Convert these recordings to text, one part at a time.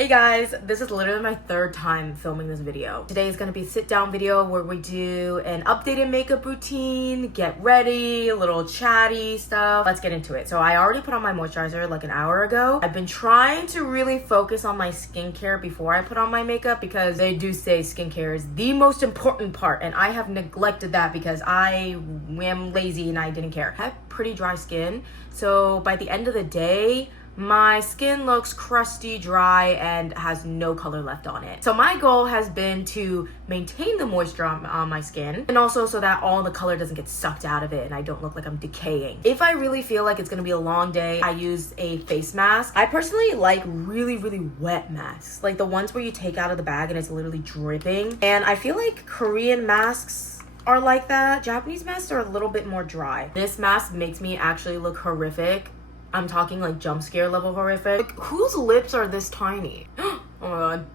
Hey guys, this is literally my third time filming this video. Today is gonna be a sit down video where we do an updated makeup routine, get ready, a little chatty stuff. Let's get into it. So I already put on my moisturizer like an hour ago. I've been trying to really focus on my skincare before I put on my makeup because they do say skincare is the most important part, and I have neglected that because I am lazy and I didn't care. I have pretty dry skin, so by the end of the day, my skin looks crusty, dry, and has no color left on it. So my goal has been to maintain the moisture on my skin, and also so that all the color doesn't get sucked out of it and I don't look like I'm decaying. If I really feel like it's gonna be a long day, I use a face mask. I personally like really wet masks, like the ones where you take out of the bag and it's literally dripping. And I feel like Korean masks are like that. Japanese masks are a little bit more dry. This mask makes me actually look horrific. I'm talking like jump scare level horrific. Like, whose lips are this tiny? Oh my god.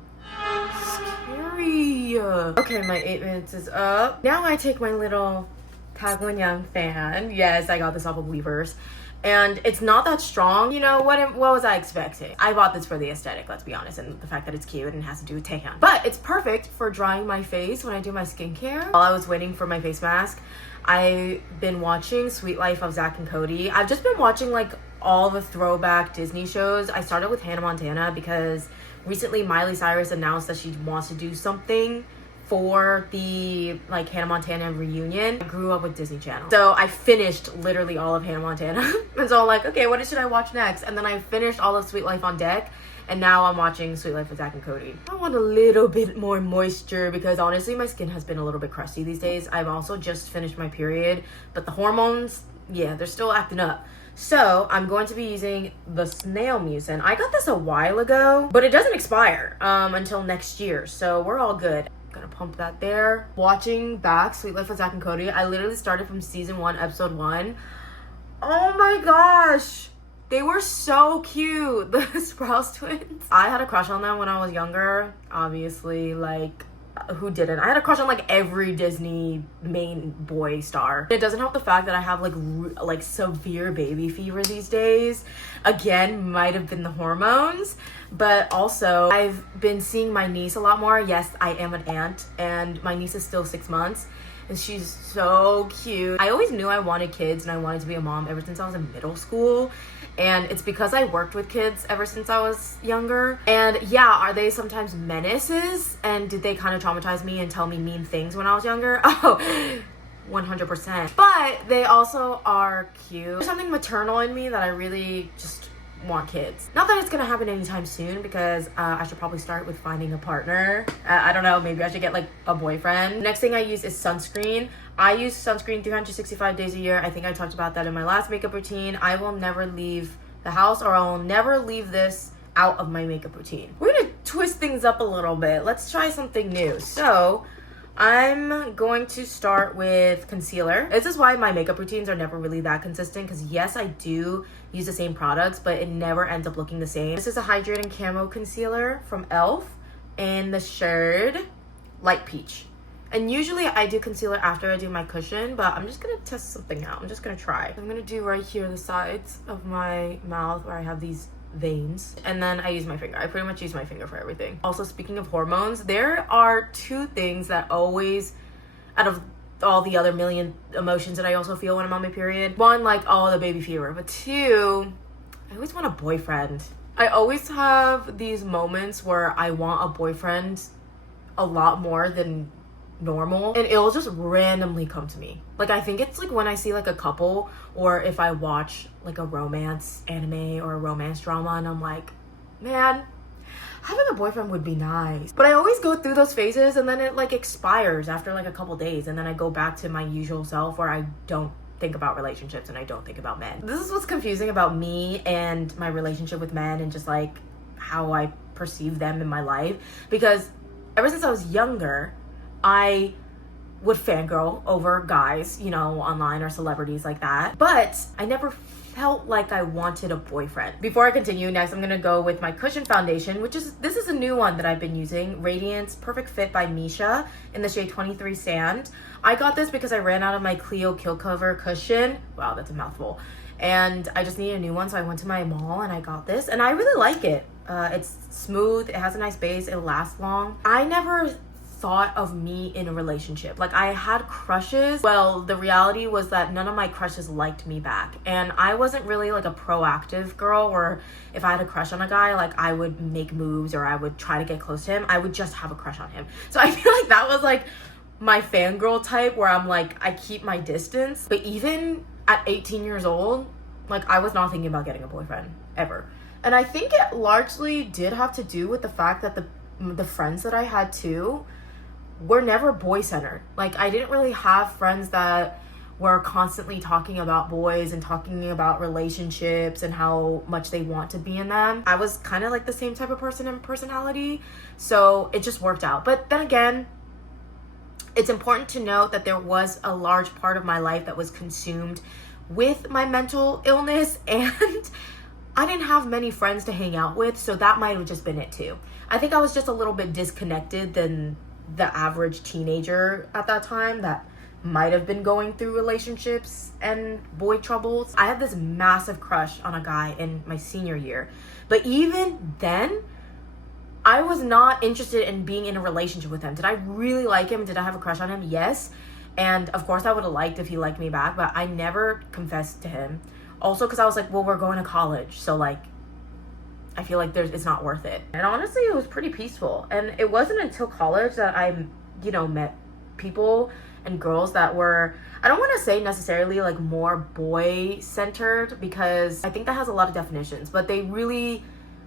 Scary. Okay, my 8 minutes is up. Now I take my little Tagunyang fan. Yes, I got this off of Weavers. And it's not that strong. You know, what was I expecting? I bought this for the aesthetic, let's be honest, and the fact that it's cute and has to do with Taehyung. But it's perfect for drying my face when I do my skincare. While I was waiting for my face mask, I've been watching Sweet Life of Zack and Cody. I've just been watching like all the throwback Disney shows. I started with Hannah Montana because recently Miley Cyrus announced that she wants to do something for the like Hannah Montana reunion. I grew up with Disney Channel, so I finished literally all of Hannah Montana. And so I'm like, okay, what should I watch next? And then I finished all of Sweet Life on deck, and now I'm watching Sweet Life with Zack and Cody. I want a little bit more moisture because honestly my skin has been a little bit crusty these days. I've also just finished my period, but the hormones, yeah, they're still acting up. So I'm going to be using the Snail Mucin. I got this a while ago, but it doesn't expire until next year, so we're all good. Gonna pump that there. Watching back Sweet Life with Zack and Cody, I literally started from season 1, episode 1. Oh my gosh, they were so cute, the Sprouse twins. I had a crush on them when I was younger, obviously, like, who didn't? I had a crush on like every Disney main boy star. It doesn't help the fact that I have like severe baby fever these days. Again, might have been the hormones, but also I've been seeing my niece a lot more. Yes, I am an aunt, and my niece is still 6 months, and she's so cute. I always knew I wanted kids and I wanted to be a mom ever since I was in middle school. And it's because I worked with kids ever since I was younger. And yeah, are they sometimes menaces? And did they kind of traumatize me and tell me mean things when I was younger? Oh, 100%. But they also are cute. There's something maternal in me that I really just want kids. Not that it's gonna happen anytime soon because I should probably start with finding a partner. I don't know, maybe I should get like a boyfriend. Next thing I use is sunscreen. I use sunscreen 365 days a year. I think I talked about that in my last makeup routine. I will never leave the house, or I will never leave this out of my makeup routine. We're gonna twist things up a little bit. Let's try something new. So I'm going to start with concealer. This is why my makeup routines are never really that consistent, because yes, I do use the same products, but it never ends up looking the same. This is a hydrating camo concealer from e.l.f. in the shade Light Peach. And usually I do concealer after I do my cushion, but I'm just gonna test something out. I'm just gonna try. I'm gonna do right here the sides of my mouth where I have these veins, and then I use my finger. I pretty much use my finger for everything. Also, speaking of hormones, there are 2 things that always, out of all the other million emotions that I also feel when I'm on my period. 1, like, oh, the baby fever. But 2, I always want a boyfriend. I always have these moments where I want a boyfriend a lot more than normal, and it'll just randomly come to me. Like, I think it's like when I see like a couple, or if I watch like a romance anime or a romance drama, and I'm like, man, having a boyfriend would be nice. But I always go through those phases, and then it like expires after like a couple days, and then I go back to my usual self where I don't think about relationships and I don't think about men. This is what's confusing about me and my relationship with men, and just like how I perceive them in my life, because ever since I was younger, I would fangirl over guys, you know, online, or celebrities like that. But I never felt like I wanted a boyfriend. Before I continue, next I'm gonna go with my cushion foundation, this is a new one that I've been using. Radiance Perfect Fit by Misha in the shade 23 Sand. I got this because I ran out of my Clio Kill Cover cushion. Wow, that's a mouthful. And I just needed a new one, so I went to my mall and I got this, and I really like it. It's smooth, it has a nice base, it lasts long. I never thought of me in a relationship. Like, I had crushes. Well, the reality was that none of my crushes liked me back. And I wasn't really like a proactive girl where if I had a crush on a guy, like I would make moves or I would try to get close to him. I would just have a crush on him. So I feel like that was like my fangirl type where I'm like, I keep my distance. But even at 18 years old, like I was not thinking about getting a boyfriend ever. And I think it largely did have to do with the fact that the friends that I had too were never boy-centered. Like, I didn't really have friends that were constantly talking about boys and talking about relationships and how much they want to be in them. I was kind of like the same type of person in personality, so it just worked out. But then again, it's important to note that there was a large part of my life that was consumed with my mental illness, and I didn't have many friends to hang out with, so that might have just been it too. I think I was just a little bit disconnected than the average teenager at that time that might have been going through relationships and boy troubles. I had this massive crush on a guy in my senior year, but even then, I was not interested in being in a relationship with him. Did I really like him? Did I have a crush on him? Yes. And of course I would have liked if he liked me back, but I never confessed to him. Also, because I was like, well, we're going to college, so like, I feel like it's not worth it. And honestly, it was pretty peaceful. And it wasn't until college that I, met people and girls that were, I don't want to say necessarily like more boy-centered, because I think that has a lot of definitions, but they really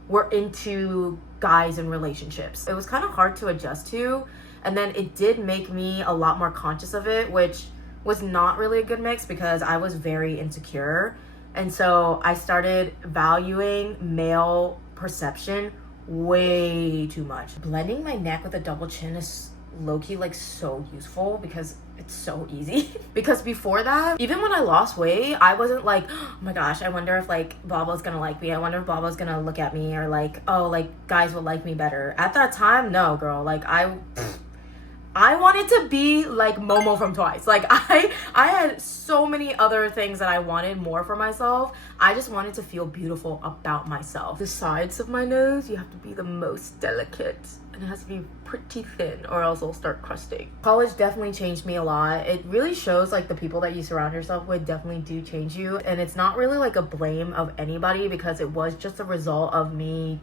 were into guys and relationships. It was kind of hard to adjust to, and then it did make me a lot more conscious of it, which was not really a good mix because I was very insecure. And so I started valuing male perception way too much. Blending my neck with a double chin is low-key like so useful because it's so easy. Because before that, even when I lost weight, I wasn't like, oh my gosh, I wonder if like blah blah's gonna like me. I wonder if blah blah's gonna look at me, or like, oh, like guys will like me better. At that time, no, girl. Like I wanted to be like Momo from Twice. Like I had so many other things that I wanted more for myself. I just wanted to feel beautiful about myself. The sides of my nose, you have to be the most delicate, and it has to be pretty thin or else it'll start crusting. College definitely changed me a lot. It really shows like the people that you surround yourself with definitely do change you, and it's not really like a blame of anybody because it was just a result of me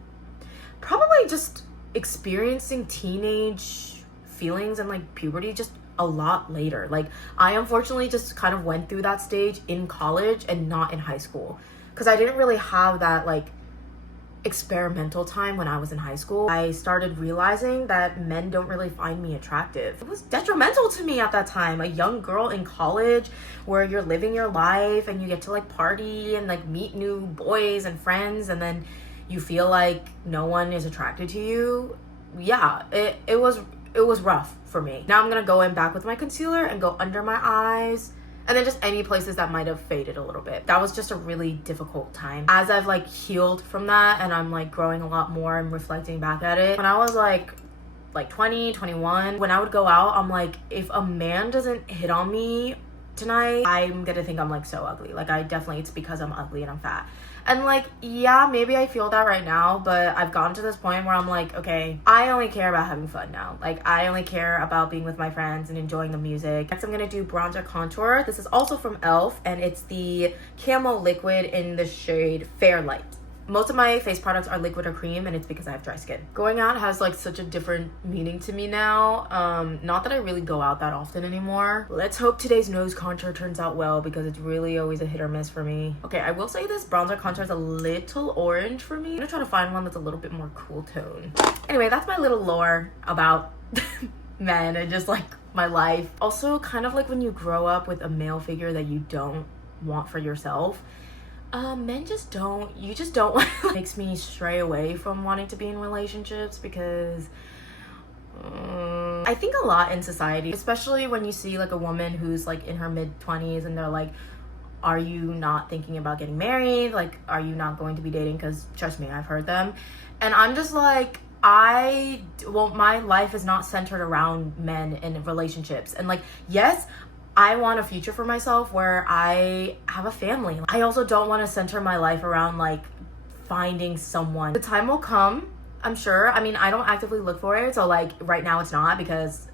probably just experiencing teenage feelings and like puberty just a lot later. Like I unfortunately just kind of went through that stage in college and not in high school, because I didn't really have that like experimental time when I was in high school. I started realizing that men don't really find me attractive. It was detrimental to me at that time. A young girl in college where you're living your life and you get to like party and like meet new boys and friends, and then you feel like no one is attracted to you. Yeah, it was rough for me. Now I'm gonna go in back with my concealer and go under my eyes, and then just any places that might have faded a little bit. That was just a really difficult time. As I've like healed from that and I'm like growing a lot more and reflecting back at it, when I was like 20, 21, when I would go out, I'm like, if a man doesn't hit on me tonight, I'm gonna think I'm like so ugly. Like it's because I'm ugly and I'm fat. And like, yeah, maybe I feel that right now, but I've gotten to this point where I'm like, okay, I only care about having fun now. Like I only care about being with my friends and enjoying the music. Next I'm gonna do bronzer contour. This is also from e.l.f. and it's the Camo Liquid in the shade Fair Light. Most of my face products are liquid or cream, and it's because I have dry skin. Going out has like such a different meaning to me now. Not that I really go out that often anymore. Let's hope today's nose contour turns out well, because it's really always a hit or miss for me. Okay, I will say this bronzer contour is a little orange for me. I'm gonna try to find one that's a little bit more cool tone. Anyway, that's my little lore about men and just like my life. Also, kind of like when you grow up with a male figure that you don't want for yourself, men just don't want to. Makes me stray away from wanting to be in relationships, because I think a lot in society, especially when you see like a woman who's like in her mid-20s and they're like, are you not thinking about getting married? Like, are you not going to be dating? Because trust me, I've heard them. And I'm just like, my life is not centered around men and relationships. And like, yes, I want a future for myself where I have a family. I also don't want to center my life around like finding someone. The time will come, I'm sure. I mean, I don't actively look for it, so like right now it's not, because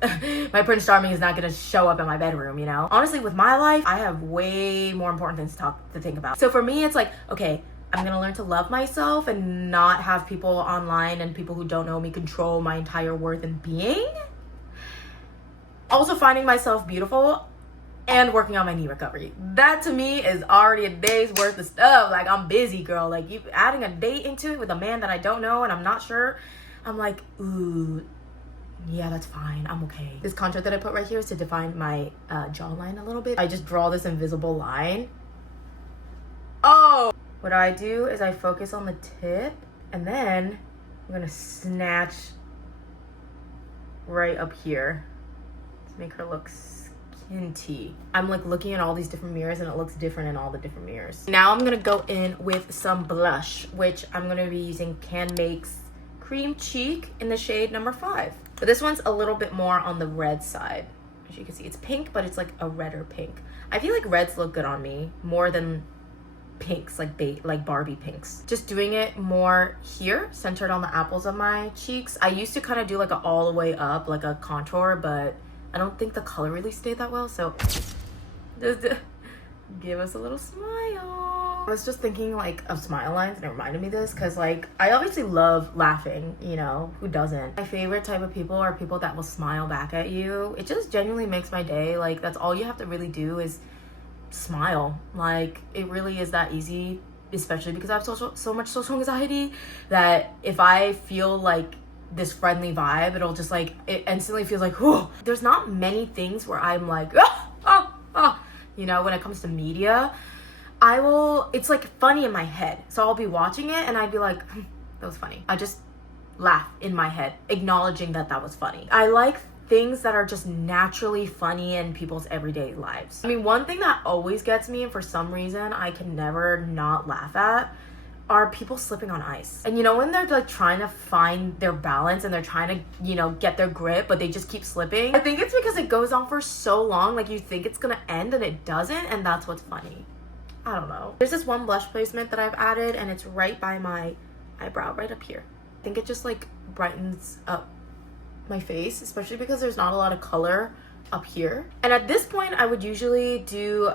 my Prince Charming is not gonna show up in my bedroom, you know? Honestly, with my life, I have way more important things to think about. So for me, it's like, okay, I'm gonna learn to love myself and not have people online and people who don't know me control my entire worth and being. Also finding myself beautiful and working on my knee recovery. That to me is already a day's worth of stuff. Like, I'm busy, girl. Like, you adding a date into it with a man that I don't know and I'm not sure, I'm like, ooh, yeah, that's fine. I'm okay. This contour that I put right here is to define my jawline a little bit. I just draw this invisible line. Oh! What I do is I focus on the tip, and then I'm gonna snatch right up here to make her look skinty. I'm like looking at all these different mirrors and it looks different in all the different mirrors. Now I'm gonna go in with some blush, which I'm gonna be using Can Make's Cream Cheek in the shade number 5. But this one's a little bit more on the red side. As you can see, it's pink, but it's like a redder pink. I feel like reds look good on me more than pinks, like Barbie pinks. Just doing it more here, centered on the apples of my cheeks. I used to kind of do like a all the way up, like a contour, but I don't think the color really stayed that well, so just give us a little smile. I was just thinking like of smile lines and it reminded me of this because like I obviously love laughing, you know, who doesn't? My favorite type of people are people that will smile back at you. It just genuinely makes my day. Like, that's all you have to really do is smile. Like, it really is that easy, especially because I have so much social anxiety that if I feel like this friendly vibe, it'll just like, it instantly feels like, whew. There's not many things where I'm like, you know, when it comes to media, it's like funny in my head. So I'll be watching it and I'd be like, that was funny. I just laugh in my head, acknowledging that that was funny. I like things that are just naturally funny in people's everyday lives. I mean, one thing that always gets me, and for some reason I can never not laugh at, are people slipping on ice. And you know, when they're like trying to find their balance and they're trying to, you know, get their grip, but they just keep slipping. I think it's because it goes on for so long, like you think it's gonna end and it doesn't, and that's what's funny. I don't know. There's this one blush placement that I've added and it's right by my eyebrow, right up here. I think it just like brightens up my face, especially because there's not a lot of color up here. And at this point I would usually do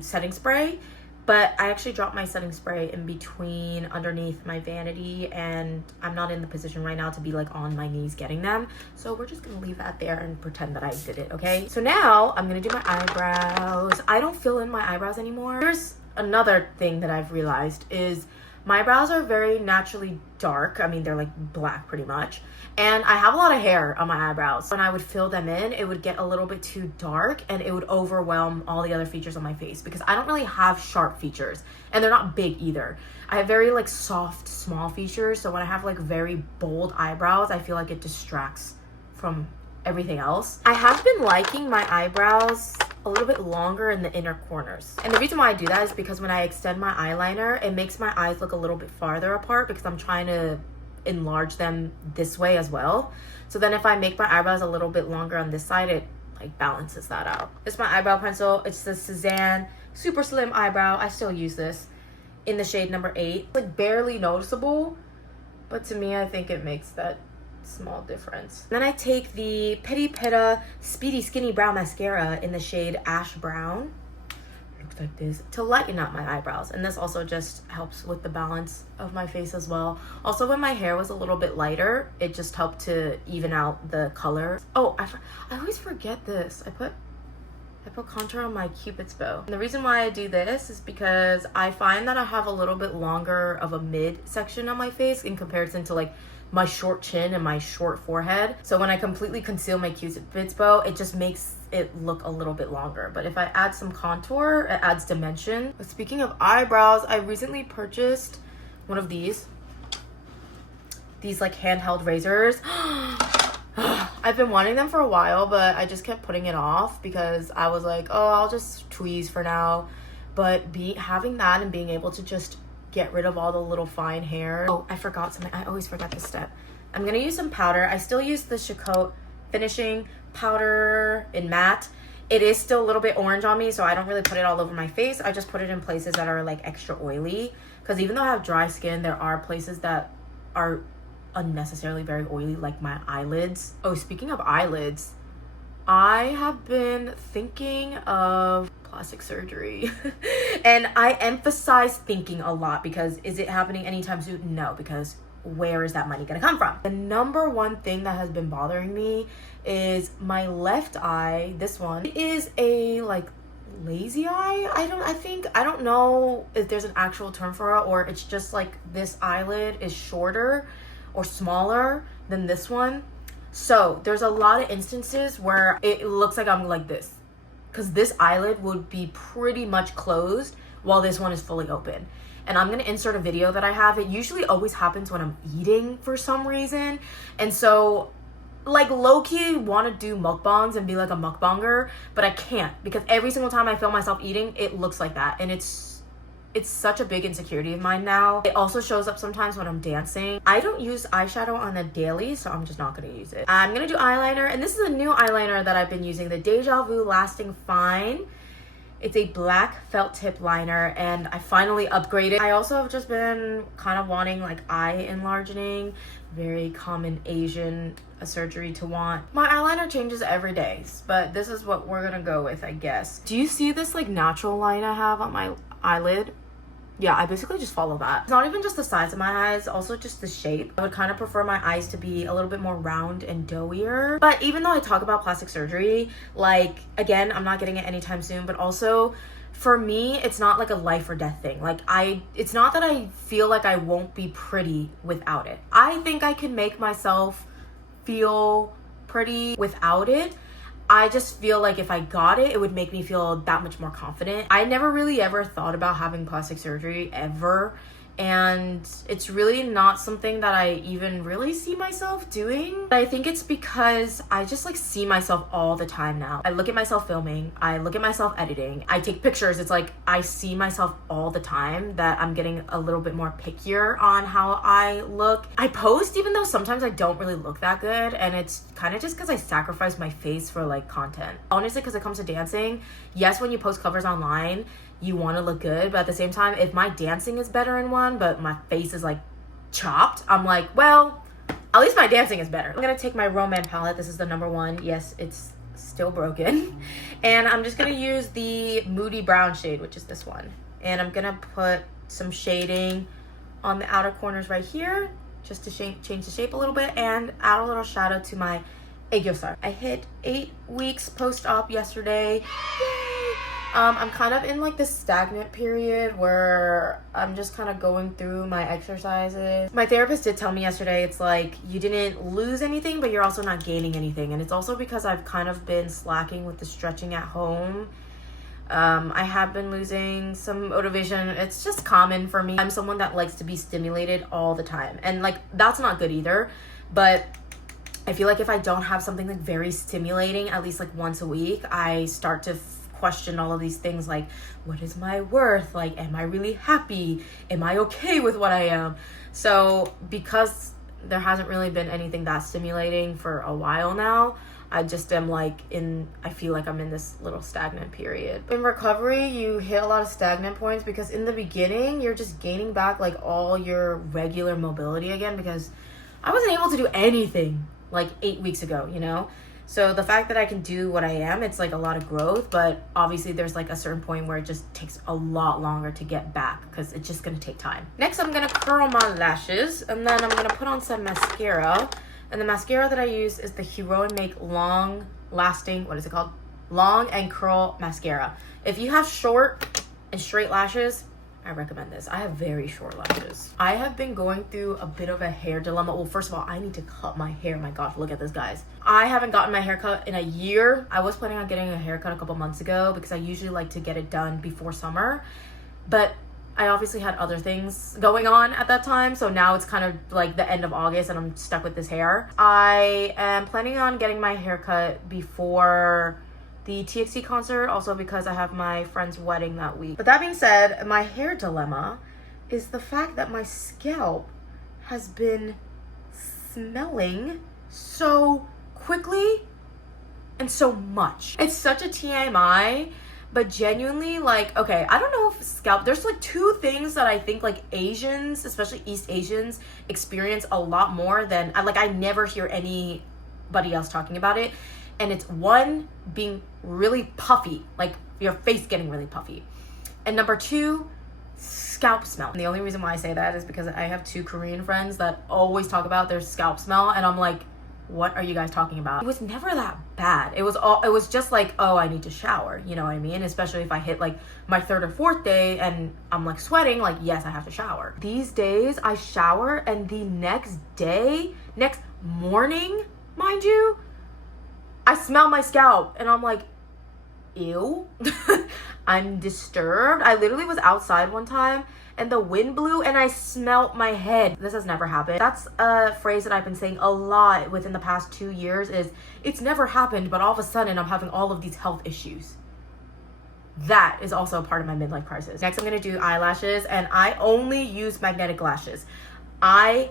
setting spray, but I actually dropped my setting spray in between underneath my vanity and I'm not in the position right now to be like on my knees getting them, so we're just gonna leave that there and pretend that I did it. Okay, so now I'm gonna do my eyebrows. I don't fill in my eyebrows anymore. There's another thing that I've realized is my brows are very naturally dark. I mean, they're like black pretty much. And I have a lot of hair on my eyebrows. When I would fill them in, it would get a little bit too dark and it would overwhelm all the other features on my face because I don't really have sharp features and they're not big either. I have very like soft, small features. So when I have like very bold eyebrows, I feel like it distracts from everything else. I have been liking my eyebrows a little bit longer in the inner corners. And the reason why I do that is because when I extend my eyeliner, it makes my eyes look a little bit farther apart because I'm trying to enlarge them this way as well. So then if I make my eyebrows a little bit longer on this side, it like balances that out. It's my eyebrow pencil. It's the Cezanne Super Slim Eyebrow. I still use this in the shade number 8. It's like barely noticeable, but to me, I think it makes that small difference. Then I take the Peri Pera Speedy Skinny Brow Mascara in the shade Ash Brown. Looks like this to lighten up my eyebrows, and this also just helps with the balance of my face as well. Also, when my hair was a little bit lighter, it just helped to even out the color. Oh, I always forget this. I put contour on my Cupid's bow. And the reason why I do this is because I find that I have a little bit longer of a mid section on my face in comparison to like my short chin and my short forehead. So when I completely conceal my Cupid's bow, it just makes it look a little bit longer. But if I add some contour, it adds dimension. But speaking of eyebrows, I recently purchased one of these like handheld razors. I've been wanting them for a while, but I just kept putting it off because I was like, oh, I'll just tweeze for now. But having that and being able to just get rid of all the little fine hair. Oh, I forgot something. I always forget this step. I'm gonna use some powder. I still use the Chicote finishing powder in matte. It is still a little bit orange on me, so I don't really put it all over my face. I just put it in places that are like extra oily because even though I have dry skin, there are places that are unnecessarily very oily, like my eyelids. Oh, speaking of eyelids, I have been thinking of plastic surgery. And I emphasize thinking a lot because is it happening anytime soon? No, because where is that money gonna come from? The number one thing that has been bothering me is my left eye. This one is a like lazy eye. I don't know if there's an actual term for it, or it's just like this eyelid is shorter or smaller than this one. So there's a lot of instances where it looks like I'm like this, because this eyelid would be pretty much closed while this one is fully open. And I'm gonna insert a video that I have. It usually always happens when I'm eating for some reason. And so like low-key want to do mukbangs and be like a mukbanger, but I can't, because every single time I film myself eating, it looks like that. And it's such a big insecurity of mine now. It also shows up sometimes when I'm dancing. I don't use eyeshadow on a daily, so I'm just not gonna use it. I'm gonna do eyeliner, and this is a new eyeliner that I've been using, the Deja Vu Lasting Fine. It's a black felt tip liner, and I finally upgraded. I also have just been kind of wanting like eye enlargening, very common Asian surgery to want. My eyeliner changes every day, but this is what we're gonna go with, I guess. Do you see this like natural line I have on my eyelid? Yeah, I basically just follow that. It's not even just the size of my eyes, also just the shape. I would kind of prefer my eyes to be a little bit more round and doughier. But even though I talk about plastic surgery, like, again, I'm not getting it anytime soon, but also for me, it's not like a life or death thing. Like, it's not that I feel like I won't be pretty without it. I think I can make myself feel pretty without it. I just feel like if I got it, it would make me feel that much more confident. I never really ever thought about having plastic surgery ever. And it's really not something that I even really see myself doing. I think it's because I just like see myself all the time now. I look at myself filming, I look at myself editing, I take pictures. It's like I see myself all the time that I'm getting a little bit more pickier on how I look. I post even though sometimes I don't really look that good, and it's kind of just because I sacrifice my face for like content. Honestly, because it comes to dancing, yes, when you post covers online, you want to look good, but at the same time, if my dancing is better in one but my face is like chopped, I'm like, well, at least my dancing is better. I'm gonna take my Roman palette. This is the number one. Yes, it's still broken. And I'm just gonna use the Moody Brown shade, which is this one, and I'm gonna put some shading on the outer corners right here just to change the shape a little bit and add a little shadow to my aegyosar. I hit 8 weeks post-op yesterday. Yay! I'm kind of in like this stagnant period where I'm just kind of going through my exercises. My therapist did tell me yesterday, it's like you didn't lose anything, but you're also not gaining anything. And it's also because I've kind of been slacking with the stretching at home. I have been losing some motivation. It's just common for me. I'm someone that likes to be stimulated all the time. And like, that's not good either. But I feel like if I don't have something like very stimulating, at least like once a week, I start to question all of these things like, what is my worth? Like, am I really happy? Am I okay with what I am? So because there hasn't really been anything that stimulating for a while now, I just am like I feel like I'm in this little stagnant period. In recovery, you hit a lot of stagnant points because in the beginning, you're just gaining back like all your regular mobility again, because I wasn't able to do anything like 8 weeks ago, you know? So the fact that I can do what I am, it's like a lot of growth, but obviously there's like a certain point where it just takes a lot longer to get back because it's just gonna take time. Next, I'm gonna curl my lashes, and then I'm gonna put on some mascara. And the mascara that I use is the Hero and Make Long Lasting, what is it called? Long and Curl Mascara. If you have short and straight lashes, I recommend this. I have very short lashes. I have been going through a bit of a hair dilemma. Well, first of all, I need to cut my hair. My gosh, look at this, guys. I haven't gotten my hair cut in a year. I was planning on getting a haircut a couple months ago because I usually like to get it done before summer. But I obviously had other things going on at that time. So now it's kind of like the end of August and I'm stuck with this hair. I am planning on getting my hair cut before the TXT concert, also because I have my friend's wedding that week. But that being said, my hair dilemma is the fact that my scalp has been smelling so quickly and so much. It's such a TMI, But genuinely, like, okay, I don't know if scalp, there's like two things that I think like Asians, especially East Asians, experience a lot more than, I never hear anybody else talking about it. And it's one, being really puffy, like your face getting really puffy. And number two, scalp smell. And the only reason why I say that is because I have two Korean friends that always talk about their scalp smell, and I'm like, what are you guys talking about? It was never that bad. It was just like, oh, I need to shower, you know what I mean? Especially if I hit like my third or fourth day and I'm like sweating, like, yes, I have to shower. These days I shower, and the next morning, mind you, I smell my scalp and I'm like, ew. I'm disturbed. I literally was outside one time and the wind blew and I smelt my head. This has never happened. That's a phrase that I've been saying a lot within the past 2 years, is it's never happened, but all of a sudden I'm having all of these health issues. That is also a part of my midlife crisis. Next, I'm gonna do eyelashes, and I only use magnetic lashes. I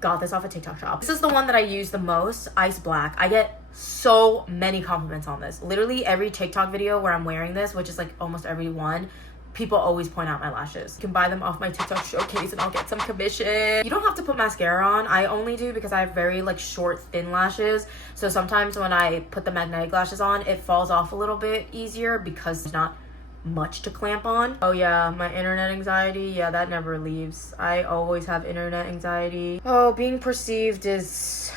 got this off a TikTok shop. This is the one that I use the most, Ice Black. I get so many compliments on this. Literally every TikTok video where I'm wearing this, which is like almost every one, people always point out my lashes. You can buy them off my TikTok showcase and I'll get some commission. You don't have to put mascara on. I only do because I have very like short, thin lashes. So sometimes when I put the magnetic lashes on, it falls off a little bit easier because there's not much to clamp on. Oh yeah, my internet anxiety, yeah, that never leaves. I always have internet anxiety. Oh, being perceived is,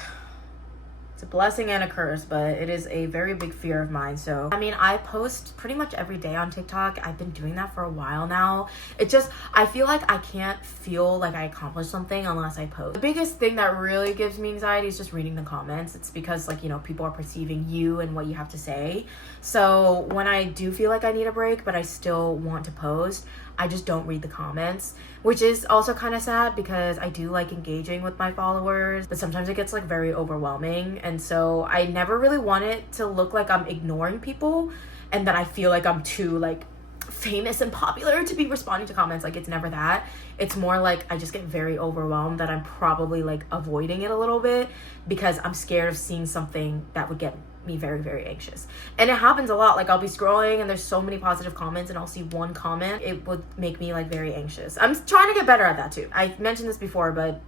it's a blessing and a curse, but it is a very big fear of mine. So I mean, I post pretty much every day on TikTok. I've been doing that for a while now. It just, I feel like I can't feel like I accomplished something unless I post. The biggest thing that really gives me anxiety is just reading the comments. It's because, like, you know, people are perceiving you and what you have to say. So when I do feel like I need a break but I still want to post, I just don't read the comments, which is also kind of sad because I do like engaging with my followers, but sometimes it gets like very overwhelming. And so I never really want it to look like I'm ignoring people and that I feel like I'm too like famous and popular to be responding to comments. Like, it's never that. It's more like I just get very overwhelmed that I'm probably like avoiding it a little bit because I'm scared of seeing something that would get me very, very anxious. And it happens a lot. Like, I'll be scrolling and there's so many positive comments and I'll see one comment. It would make me like very anxious. I'm trying to get better at that too. I mentioned this before, but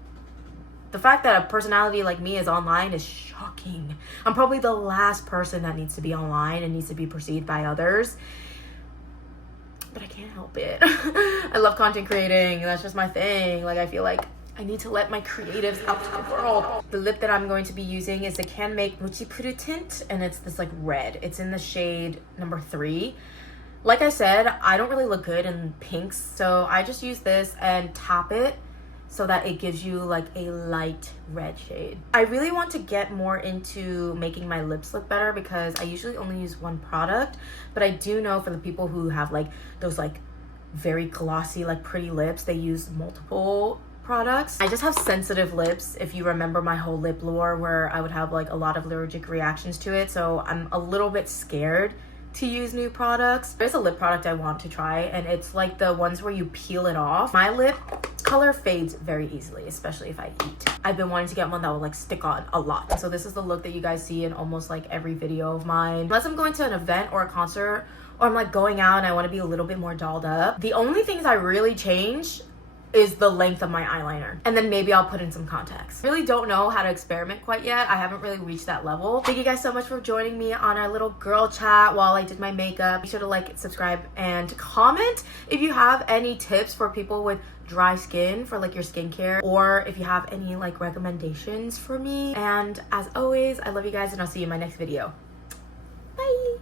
the fact that a personality like me is online is shocking. I'm probably the last person that needs to be online and needs to be perceived by others, but I can't help it. I love content creating. That's just my thing. Like, I feel like I need to let my creatives out to the world. The lip that I'm going to be using is the Can Make Muchipuru tint, and it's this like red. It's in the shade number 3. Like I said, I don't really look good in pinks, so I just use this and tap it so that it gives you like a light red shade. I really want to get more into making my lips look better because I usually only use one product, but I do know for the people who have like those like very glossy, like pretty lips, they use multiple products. I just have sensitive lips, if you remember my whole lip lore where I would have like a lot of allergic reactions to it, so I'm a little bit scared to use new products. There's a lip product I want to try, and it's like the ones where you peel it off. My lip color fades very easily, especially if I eat. I've been wanting to get one that will like stick on a lot. So this is the look that you guys see in almost like every video of mine. Unless I'm going to an event or a concert, or I'm like going out and I want to be a little bit more dolled up, the only things I really change is the length of my eyeliner, and then maybe I'll put in some contacts. Really don't know how to experiment quite yet. I haven't really reached that level. Thank you guys so much for joining me on our little girl chat while I did my makeup. Be sure to like, subscribe, and comment if you have any tips for people with dry skin for like your skincare, or if you have any like recommendations for me. And as always, I love you guys, and I'll see you in my next video. Bye.